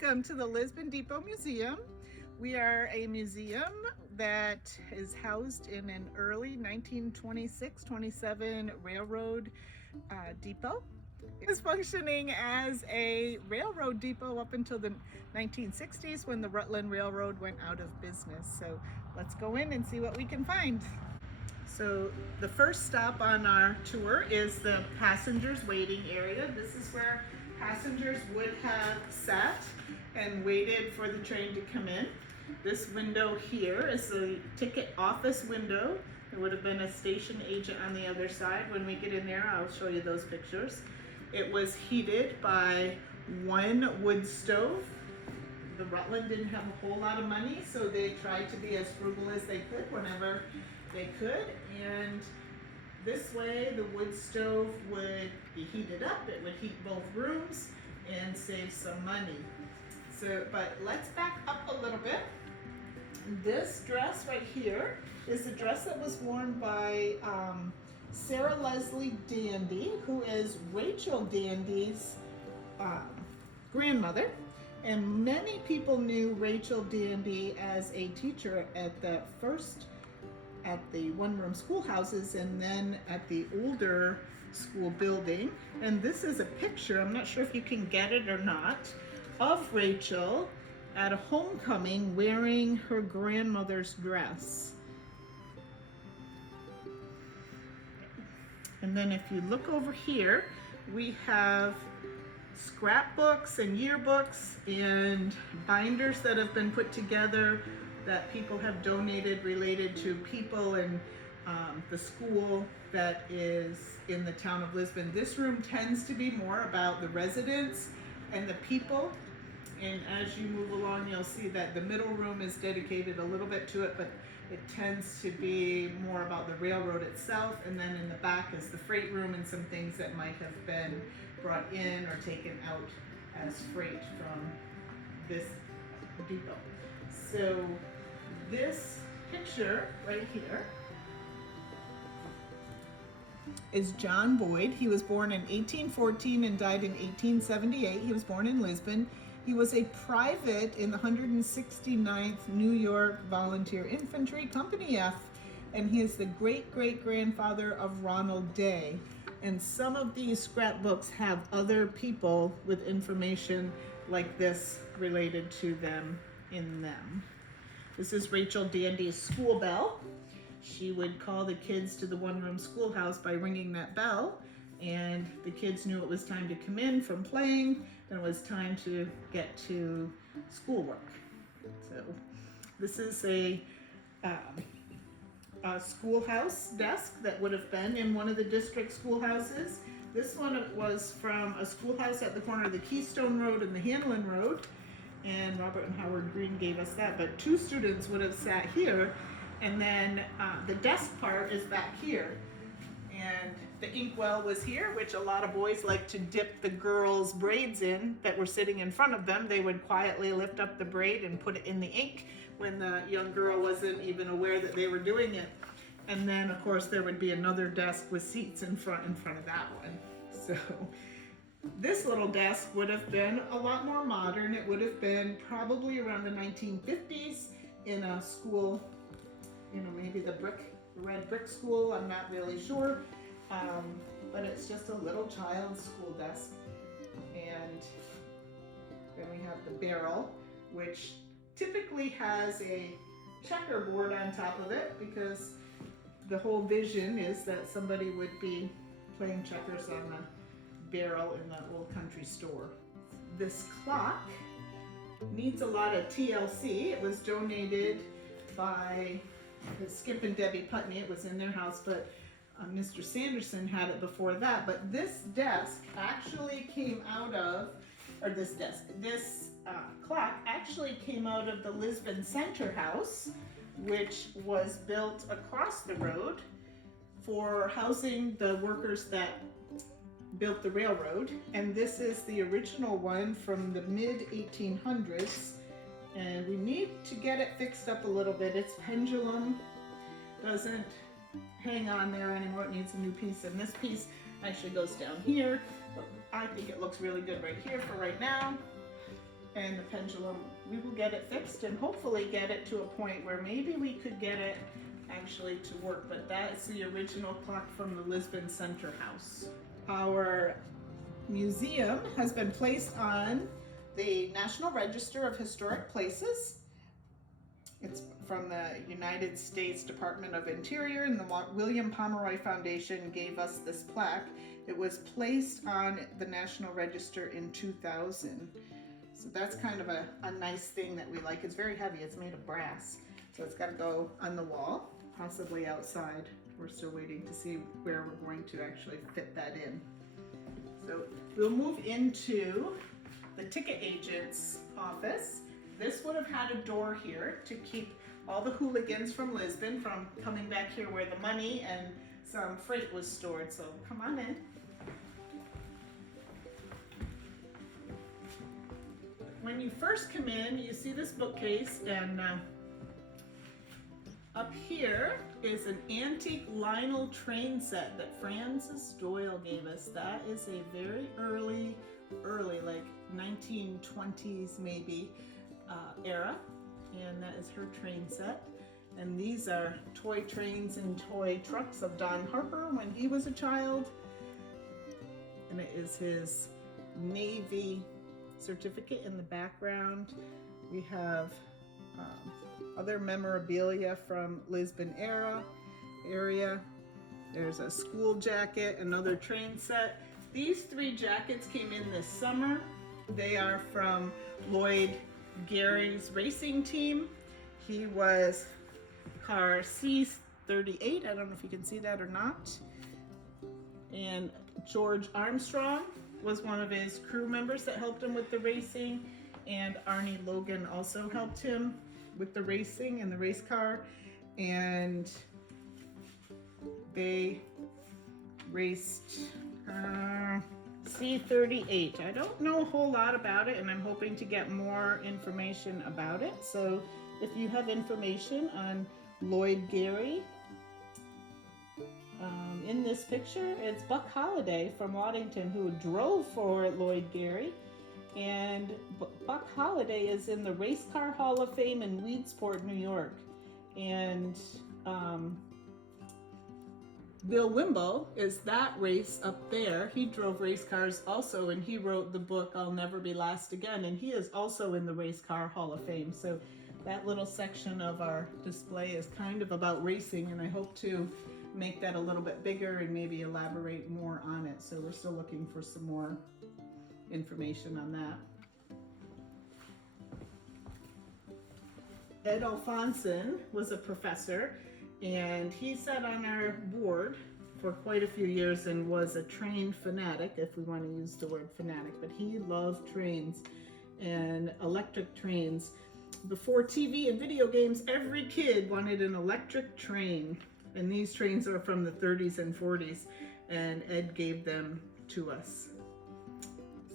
Welcome to the Lisbon Depot Museum. We are a museum that is housed in an early 1926-27 railroad depot. It was functioning as a railroad depot up until the 1960s when the Rutland Railroad went out of business. So let's go in and see what we can find. So the first stop on our tour is the passengers waiting area. This is where passengers would have sat and waited for the train to come in. This window here is the ticket office window. There would have been a station agent on the other side. When we get in there, I'll show you those pictures. It was heated by one wood stove. The Rutland didn't have a whole lot of money, so they tried to be as frugal as they could whenever they could. And this way, the wood stove would be heated up. It would heat both rooms and save some money. So, but let's back up a little bit. This dress right here is the dress that was worn by Sarah Leslie Dandy, who is Rachel Dandy's grandmother. And many people knew Rachel Dandy as a teacher at the one-room schoolhouses and then at the older school building. And this is a picture, I'm not sure if you can get it or not, of Rachel at a homecoming wearing her grandmother's dress. And then if you look over here, we have scrapbooks and yearbooks and binders that have been put together that people have donated related to people and the school that is in the town of Lisbon. This room tends to be more about the residents and the people. And as you move along, you'll see that the middle room is dedicated a little bit to it, but it tends to be more about the railroad itself. And then in the back is the freight room and some things that might have been brought in or taken out as freight from this depot. So this picture right here is John Boyd. He was born in 1814 and died in 1878. He was born in Lisbon. He was a private in the 169th New York Volunteer Infantry, Company F, and he is the great-great-grandfather of Ronald Day. And some of these scrapbooks have other people with information like this related to them in them. This is Rachel Dandy's school bell. She would call the kids to the one-room schoolhouse by ringing that bell, and the kids knew it was time to come in from playing and it was time to get to schoolwork. So this is a schoolhouse desk that would have been in one of the district schoolhouses. This one was from a schoolhouse at the corner of the Keystone Road and the Hanlon Road, and Robert and Howard Green gave us that, but two students would have sat here, and then the desk part is back here. And the inkwell was here, which a lot of boys like to dip the girls' braids in that were sitting in front of them. They would quietly lift up the braid and put it in the ink when the young girl wasn't even aware that they were doing it. And then, of course, there would be another desk with seats in front of that one. So this little desk would have been a lot more modern. It would have been probably around the 1950s in a school, maybe the red brick school, I'm not really sure, but it's just a little child's school desk. And then we have the barrel, which typically has a checkerboard on top of it because the whole vision is that somebody would be playing checkers on the barrel in the old country store. This clock needs a lot of TLC. It was donated by Skip and Debbie Putney. It was in their house, but Mr. Sanderson had it before that. But this desk actually came out of, this clock actually came out of the Lisbon Center House, which was built across the road for housing the workers that built the railroad. And this is the original one from the mid-1800s. And we need to get it fixed up a little bit. Its pendulum doesn't hang on there anymore. It needs a new piece. And this piece actually goes down here. But I think it looks really good right here for right now. And the pendulum, we will get it fixed and hopefully get it to a point where maybe we could get it actually to work, but that's the original clock from the Lisbon Center House. Our museum has been placed on the National Register of Historic Places. It's from the United States Department of Interior, and the William Pomeroy Foundation gave us this plaque. It was placed on the National Register in 2000. So that's kind of a nice thing that we like. It's very heavy, it's made of brass. So it's got to go on the wall, possibly outside. We're still waiting to see where we're going to actually fit that in. So we'll move into the ticket agent's office. This would have had a door here to keep all the hooligans from Lisbon from coming back here where the money and some freight was stored. So come on in. When you first come in, you see this bookcase, and up here is an antique Lionel train set that Frances Doyle gave us. That is a very early, like 1920s maybe era, and that is her train set. And these are toy trains and toy trucks of Don Harper when he was a child. And it is his Navy certificate in the background. We have other memorabilia from Lisbon area. There's a school jacket, another train set. These 3 jackets came in this summer. They are from Lloyd Gary's racing team. He was car C38. I don't know if you can see that or not. And George Armstrong was one of his crew members that helped him with the racing, and Arnie Logan also helped him with the racing and the race car, and they raced C38. I don't know a whole lot about it, and I'm hoping to get more information about it. So if you have information on Lloyd Gary, in this picture, it's Buck Holliday from Waddington who drove for Lloyd Gary. And Buck Holliday is in the Race Car Hall of Fame in Weedsport, New York. And Bill Wimble is that race up there. He drove race cars also, and he wrote the book I'll Never Be Last Again, and he is also in the Race Car Hall of Fame. So that little section of our display is kind of about racing, and I hope to make that a little bit bigger and maybe elaborate more on it. So we're still looking for some more information on that. Ed Alfonson was a professor, and he sat on our board for quite a few years and was a train fanatic, if we want to use the word fanatic, but he loved trains and electric trains. Before TV and video games, every kid wanted an electric train. And these trains are from the 30s and 40s, and Ed gave them to us.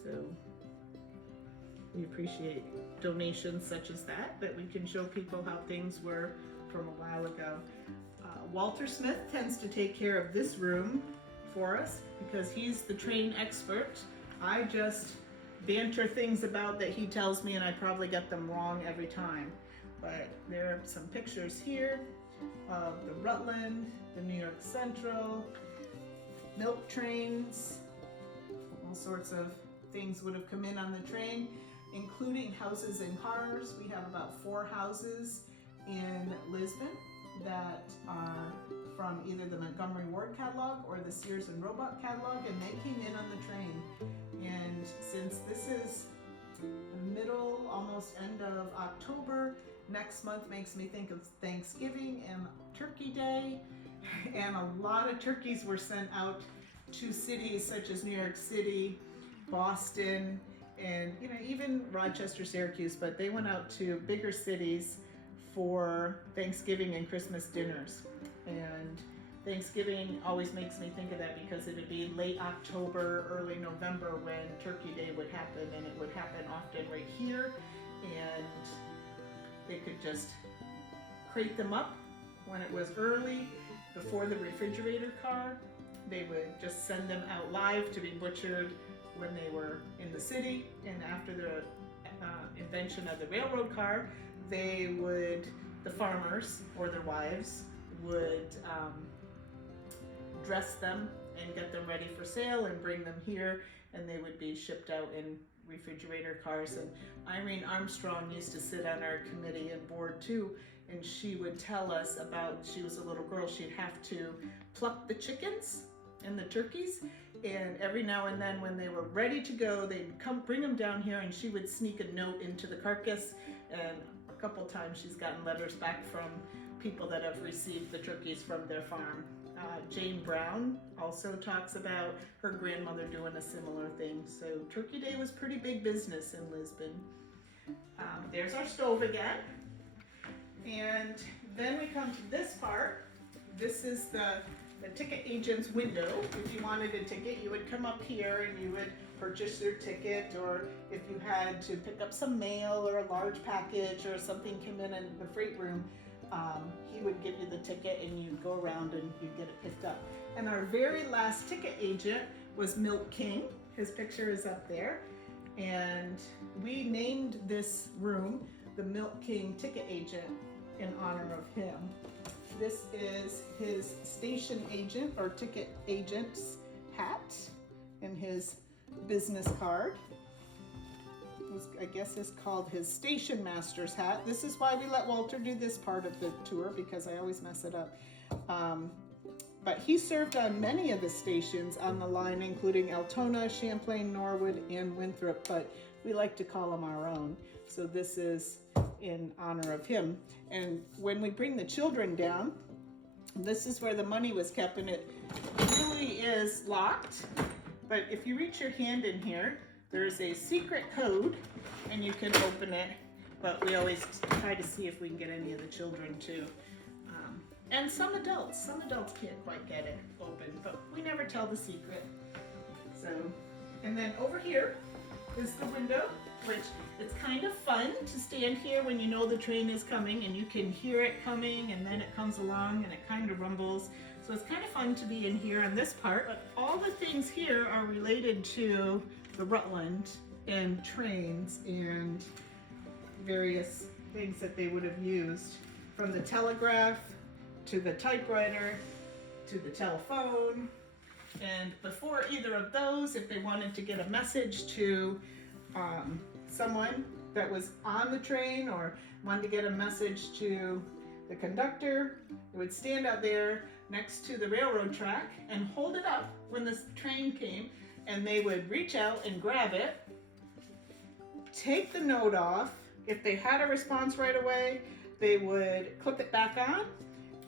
So we appreciate donations such as that we can show people how things were from a while ago. Walter Smith tends to take care of this room for us because he's the train expert. I just banter things about that he tells me, and I probably get them wrong every time. But there are some pictures here of the Rutland, the New York Central, milk trains, all sorts of things would have come in on the train, including houses and cars. We have about 4 houses in Lisbon that are from either the Montgomery Ward catalog or the Sears and Roebuck catalog, and they came in on the train. And since this is the middle, almost end of October, next month makes me think of Thanksgiving and Turkey Day, and a lot of turkeys were sent out to cities such as New York City, Boston, and even Rochester, Syracuse, but they went out to bigger cities for Thanksgiving and Christmas dinners. And Thanksgiving always makes me think of that because it would be late October, early November when Turkey Day would happen, and it would happen often right here, and they could just crate them up when it was early, before the refrigerator car. They would just send them out live to be butchered when they were in the city, and after the invention of the railroad car, the farmers or their wives would dress them and get them ready for sale and bring them here, and they would be shipped out in refrigerator cars. And Irene Armstrong used to sit on our committee and board too, and she would tell us about, she was a little girl, she'd have to pluck the chickens and the turkeys, and every now and then when they were ready to go, they'd come bring them down here, and she would sneak a note into the carcass. And a couple times she's gotten letters back from people that have received the turkeys from their farm. Jane Brown also talks about her grandmother doing a similar thing. So Turkey Day was pretty big business in Lisbon. There's our stove again. And then we come to this part. This is the ticket agent's window. If you wanted a ticket, you would come up here and you would purchase your ticket, or if you had to pick up some mail or a large package or something came in the freight room, he would give you the ticket and you'd go around and you'd get it picked up. And our very last ticket agent was Milk King. His picture is up there. And we named this room the Milk King Ticket Agent in honor of him. This is his station agent or ticket agent's hat and his business card. I guess it's called his station master's hat. This is why we let Walter do this part of the tour, because I always mess it up. But he served on many of the stations on the line, including Altona, Champlain, Norwood, and Winthrop, but we like to call them our own. So this is in honor of him. And when we bring the children down, this is where the money was kept, and it really is locked. But if you reach your hand in here, there's a secret code and you can open it, but we always try to see if we can get any of the children to. And some adults can't quite get it open, but we never tell the secret. So, and then over here is the window, which it's kind of fun to stand here when you know the train is coming and you can hear it coming, and then it comes along and it kind of rumbles. So it's kind of fun to be in here on this part, but all the things here are related to the Rutland and trains and various things that they would have used, from the telegraph to the typewriter to the telephone. And before either of those, if they wanted to get a message to someone that was on the train or wanted to get a message to the conductor, they would stand out there next to the railroad track and hold it up when the train came, and they would reach out and grab it, take the note off. If they had a response right away, they would clip it back on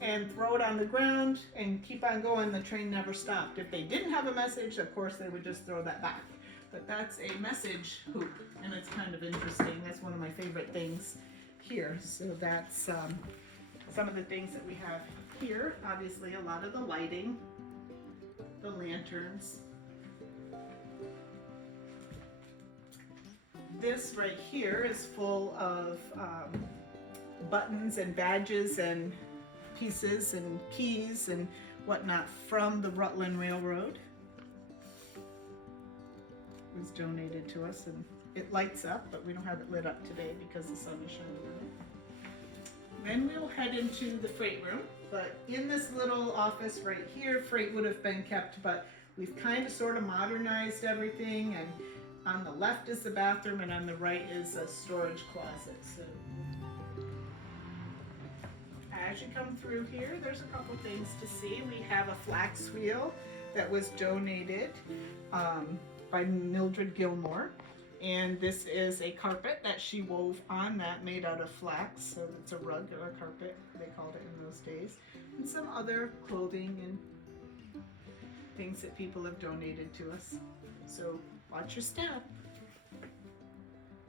and throw it on the ground and keep on going. The train never stopped. If they didn't have a message, of course, they would just throw that back. But that's a message hoop, and it's kind of interesting. That's one of my favorite things here. So that's some of the things that we have here. Obviously, a lot of the lighting, the lanterns. This right here is full of buttons and badges and pieces and keys and whatnot from the Rutland Railroad. It was donated to us, and it lights up, but we don't have it lit up today because the sun is shining on it. Then we'll head into the freight room, but in this little office right here, freight would have been kept, but we've kind of sort of modernized everything, and on the left is the bathroom and on the right is a storage closet. So as you come through here, there's a couple things to see. We have a flax wheel that was donated by Mildred Gilmore. And this is a carpet that she wove on that, made out of flax. So it's a rug or a carpet, they called it in those days. And some other clothing and things that people have donated to us. So watch your step.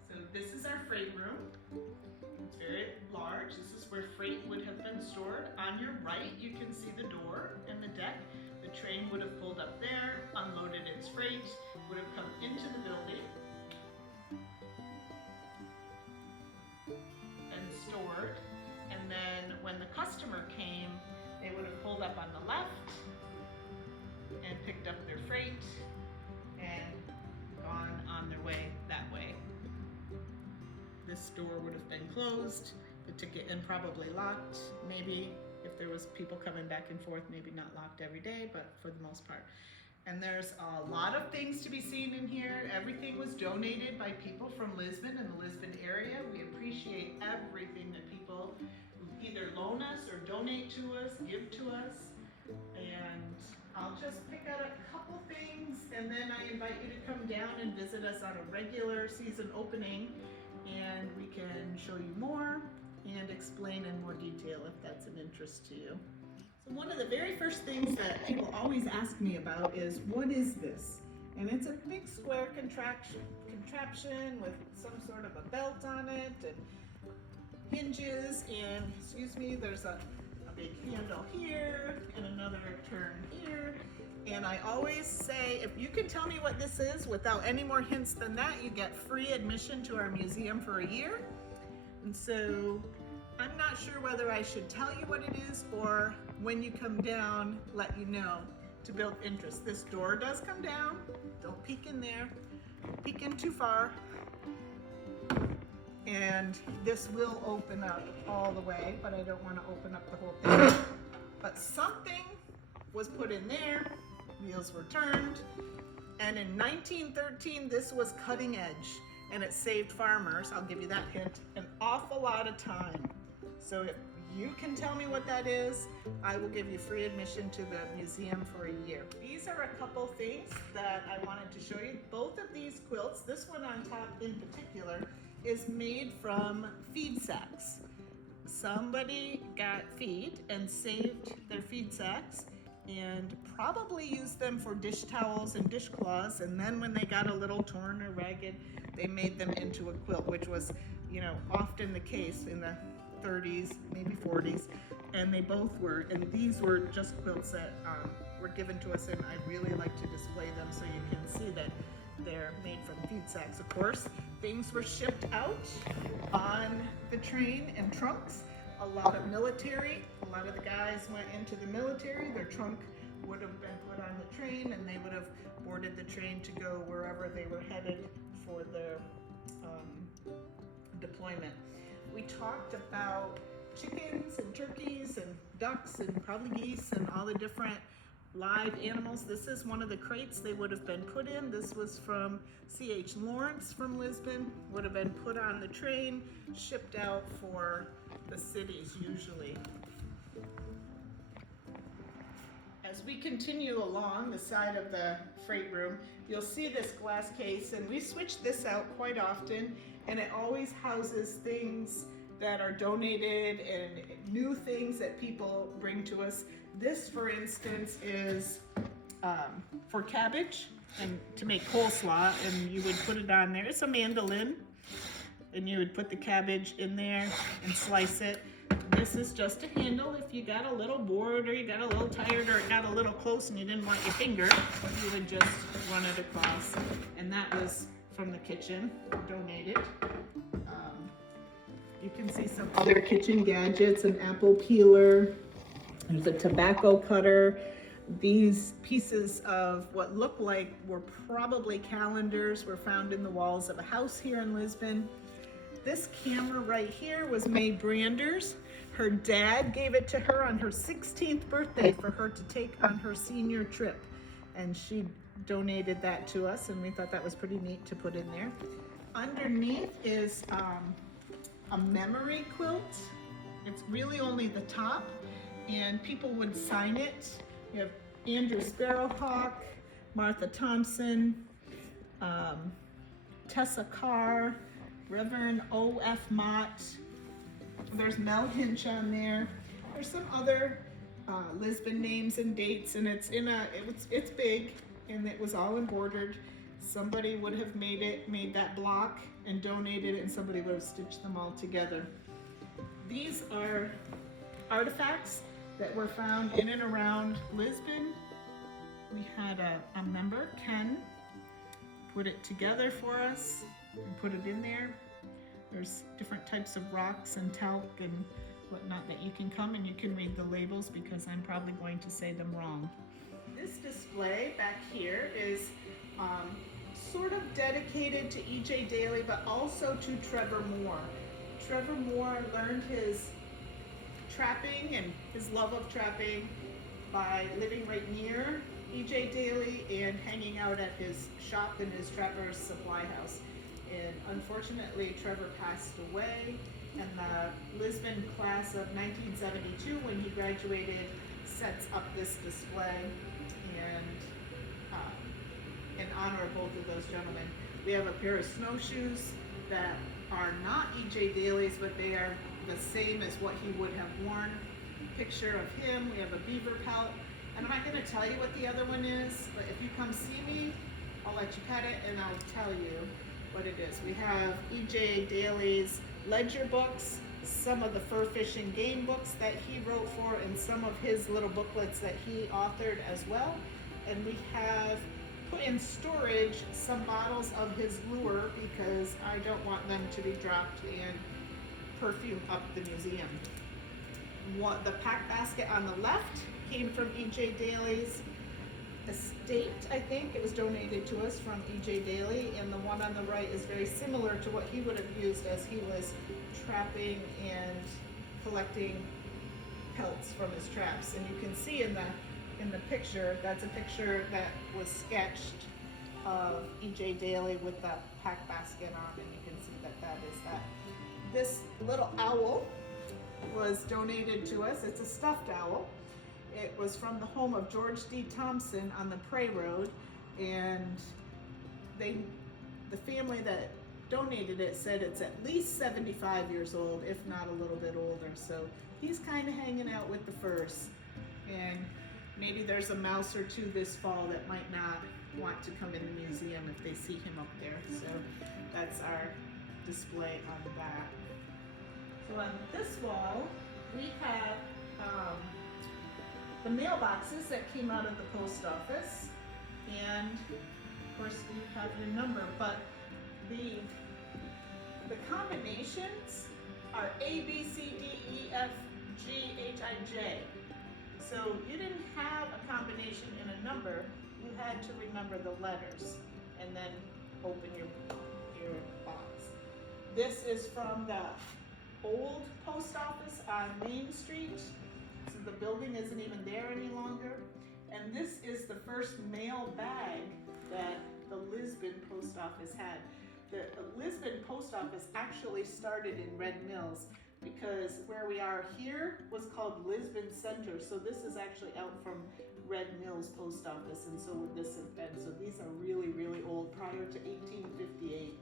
So this is our freight room. It's very large. This is where freight would have been stored. On your right, you can see the door and the deck. The train would have pulled up there, unloaded its freight, would have come into the building and stored. And then when the customer came, they would have pulled up on the left and picked up their freight and gone on their way that way. door would have been closed, the ticket, and probably locked. Maybe if there was people coming back and forth, maybe not locked every day, but for the most part. And there's a lot of things to be seen in here. Everything was donated by people from Lisbon and the Lisbon area. We appreciate everything that people either loan us or donate to us, give to us. And I'll just pick out a couple things, and then I invite you to come down and visit us on a regular season opening, and we can show you more and explain in more detail if that's an interest to you. So one of the very first things that people always ask me about is, what is this? And it's a big square contraption with some sort of a belt on it and hinges, and excuse me, there's a big handle here and another turn here. And I always say, if you can tell me what this is without any more hints than that, you get free admission to our museum for a year. And so I'm not sure whether I should tell you what it is or when you come down, let you know to build interest. This door does come down. Don't peek in there. Don't peek in too far. And this will open up all the way, but I don't want to open up the whole thing. But something was put in there, wheels were turned, and in 1913 this was cutting edge, and it saved farmers, I'll give you that hint, an awful lot of time. So if you can tell me what that is, I will give you free admission to the museum for a year. These are a couple things that I wanted to show you. Both of these quilts, this one on top in particular, is made from feed sacks. Somebody got feed and saved their feed sacks and probably used them for dish towels and dishcloths, and then when they got a little torn or ragged, they made them into a quilt, which was, often the case in the 30s, maybe 40s, and they both were, and these were just quilts that were given to us, and I really like to display them so you can see that they're made from feed sacks. Of course, things were shipped out on the train in trunks. A lot of the guys went into the military. Their trunk would have been put on the train, and they would have boarded the train to go wherever they were headed for their deployment. We talked about chickens and turkeys and ducks and probably geese and all the different live animals. This is one of the crates they would have been put in. This was from C.H. Lawrence from Lisbon, would have been put on the train, shipped out for the cities usually. As we continue along the side of the freight room, you'll see this glass case, and we switch this out quite often, and it always houses things that are donated and new things that people bring to us. This, for instance, is for cabbage and to make coleslaw, and you would put it on there. It's a mandolin, and you would put the cabbage in there and slice it. This is just a handle. If you got a little bored or you got a little tired or it got a little close and you didn't want your finger, you would just run it across. And that was from the kitchen, donated. You can see some other kitchen gadgets, an apple peeler. There's a tobacco cutter. These pieces of what look like were probably calendars were found in the walls of a house here in Lisbon. This camera right here was May Brander's. Her dad gave it to her on her 16th birthday for her to take on her senior trip. And she donated that to us, and we thought that was pretty neat to put in there. Underneath is a memory quilt. It's really only the top, and people would sign it. You have Andrew Sparrowhawk, Martha Thompson, Tessa Carr, Reverend O.F. Mott. There's Mel Hinch on there. There's some other Lisbon names and dates, and it's big, and it was all embroidered. Somebody would have made that block and donated it, and somebody would have stitched them all together. These are artifacts that were found in and around Lisbon. We had a member, Ken, put it together for us and put it in there. There's different types of rocks and talc and whatnot that you can come and you can read the labels, because I'm probably going to say them wrong. This display back here is sort of dedicated to E.J. Daly, but also to Trevor Moore. Trevor Moore learned his trapping and his love of trapping by living right near E.J. Daly and hanging out at his shop in his trapper's supply house. And unfortunately, Trevor passed away, and the Lisbon class of 1972, when he graduated, sets up this display and in honor of both of those gentlemen. We have a pair of snowshoes that are not E.J. Daly's, but they are the same as what he would have worn. Picture of him. We have a beaver pelt. And I'm not going to tell you what the other one is, but if you come see me, I'll let you pet it and I'll tell you what it is. We have E.J. Daly's ledger books, some of the fur fishing game books that he wrote for, and some of his little booklets that he authored as well. And we have put in storage some bottles of his lure because I don't want them to be dropped and perfume up the museum. The pack basket on the left came from E.J. Daly's estate, I think. It was donated to us from E.J. Daly, and the one on the right is very similar to what he would have used as he was trapping and collecting pelts from his traps. And you can see in the picture, that's a picture that was sketched of E.J. Daly with the pack basket on, and you can see that that is that. This little owl was donated to us. It's a stuffed owl. It was from the home of George D. Thompson on the Prey Road, and the family that donated it said it's at least 75 years old, if not a little bit older. So he's kind of hanging out with the furs, and maybe there's a mouse or two this fall that might not want to come in the museum if they see him up there. So that's our display on the back. So on this wall, we have the mailboxes that came out of the post office, and of course you have your number, but the combinations are A, B, C, D, E, F, G, H, I, J. So you didn't have a combination in a number, you had to remember the letters and then open your box. This is from the old post office on Main Street. So the building isn't even there any longer. And this is the first mail bag that the Lisbon post office had. The Lisbon post office actually started in Red Mills, because where we are here was called Lisbon Center. So this is actually out from Red Mills post office, and so would this have been. So these are really, really old, prior to 1858.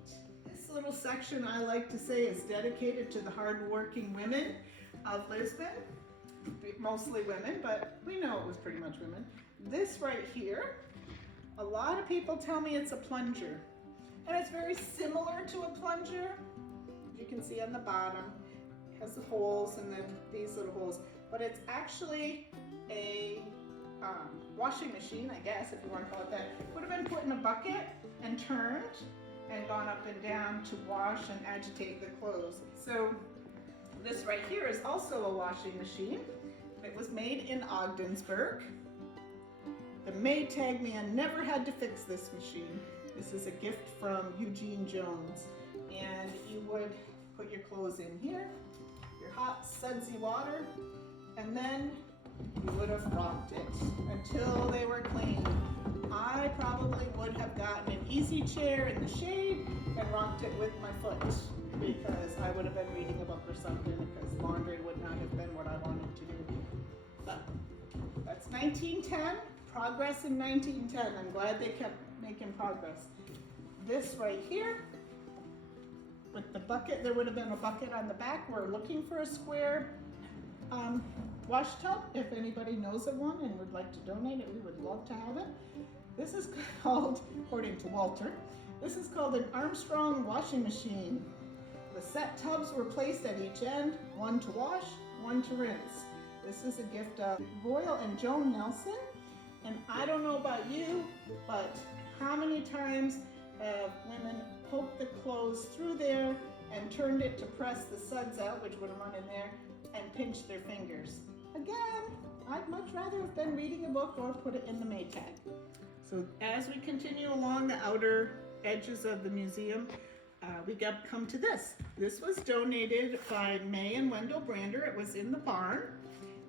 This little section, I like to say, is dedicated to the hardworking women of Lisbon. Mostly women, but we know it was pretty much women. This right here, a lot of people tell me it's a plunger. And it's very similar to a plunger. You can see on the bottom, it has the holes and then these little holes. But it's actually a washing machine, I guess, if you want to call it that. It would have been put in a bucket and turned and gone up and down to wash and agitate the clothes. So this right here is also a washing machine. It was made in Ogdensburg. The Maytag man never had to fix this machine. This is a gift from Eugene Jones. And you would put your clothes in here, your hot sudsy water, and then you would have rocked it until they were clean. I probably would have gotten an easy chair in the shade and rocked it with my foot, because I would have been reading a book or something, because laundry would not have been what I wanted to do. But that's 1910, progress in 1910. I'm glad they kept making progress. This right here, with the bucket, there would have been a bucket on the back. We're looking for a square wash tub. If anybody knows of one and would like to donate it, we would love to have it. This is called, according to Walter, this is called an Armstrong washing machine. The set tubs were placed at each end, one to wash, one to rinse. This is a gift of Royal and Joan Nelson. And I don't know about you, but how many times have women poked the clothes through there and turned it to press the suds out, which would have run in there, and pinched their fingers? Again, I'd much rather have been reading a book or put it in the Maytag. So as we continue along the outer edges of the museum, we come to this. This was donated by May and Wendell Brander. It was in the barn,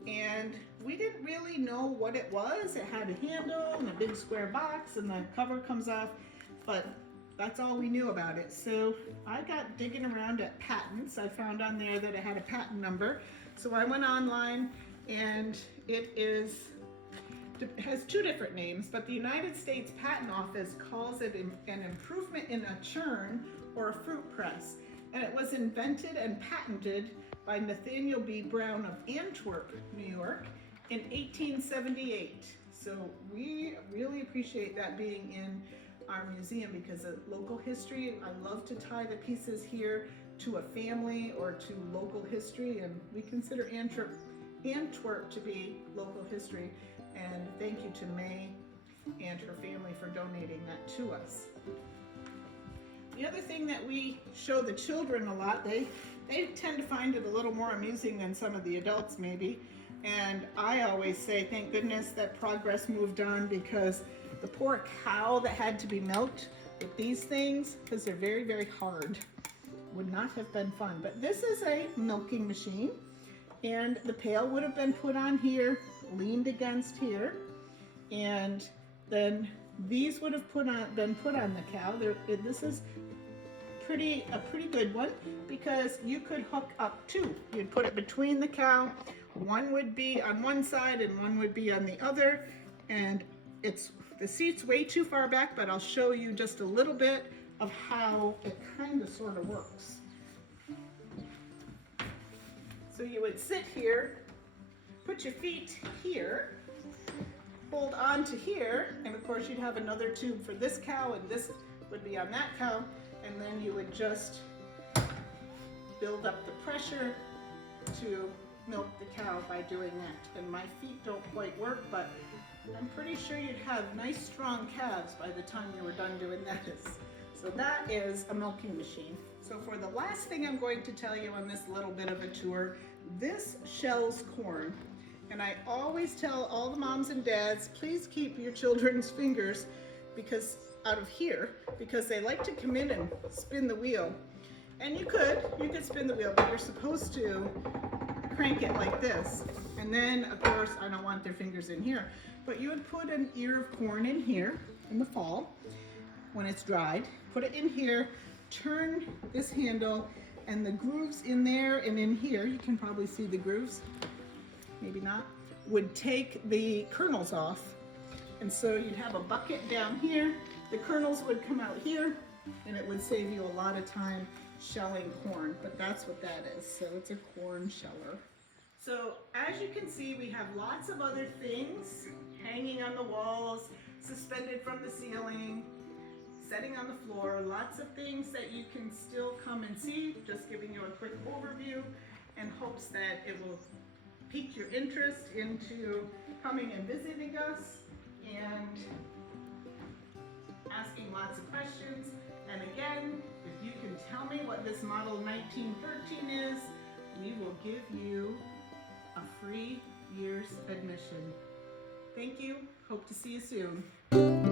and we didn't really know what it was. It had a handle and a big square box, and the cover comes off, but that's all we knew about it. So I got digging around at patents. I found on there that it had a patent number. So I went online, and it has two different names, but the United States Patent Office calls it an improvement in a churn or a fruit press. And it was invented and patented by Nathaniel B. Brown of Antwerp, New York in 1878. So we really appreciate that being in our museum because of local history. I love to tie the pieces here to a family or to local history, and we consider Antwerp to be local history. And thank you to May and her family for donating that to us. The other thing that we show the children a lot, they tend to find it a little more amusing than some of the adults maybe. And I always say, thank goodness that progress moved on, because the poor cow that had to be milked with these things, because they're very, very hard, would not have been fun. But this is a milking machine, and the pail would have been put on here, leaned against here, and then these would have been put on the cow. This is a pretty good one, because you could hook up two. You'd put it between the cow. One would be on one side and one would be on the other, and the seat's way too far back, but I'll show you just a little bit of how it kind of sort of works. So you would sit here, put your feet here, hold on to here, and of course you'd have another tube for this cow, and this would be on that cow, and then you would just build up the pressure to milk the cow by doing that. And my feet don't quite work, but I'm pretty sure you'd have nice strong calves by the time you were done doing this. So that is a milking machine. So for the last thing I'm going to tell you on this little bit of a tour, this shells corn. And I always tell all the moms and dads, please keep your children's fingers out of here, because they like to come in and spin the wheel. And you could spin the wheel, but you're supposed to crank it like this. And then, of course, I don't want their fingers in here, but you would put an ear of corn in here in the fall when it's dried, put it in here, turn this handle, and the grooves in there and in here, you can probably see the grooves, maybe not, would take the kernels off. And so you'd have a bucket down here, the kernels would come out here, and it would save you a lot of time shelling corn, but that's what that is. So it's a corn sheller. So as you can see, we have lots of other things hanging on the walls, suspended from the ceiling, setting on the floor, lots of things that you can still come and see, just giving you a quick overview in hopes that it will pique your interest into coming and visiting us and asking lots of questions. And again, if you can tell me what this model 1913 is, we will give you a free year's admission. Thank you. Hope to see you soon.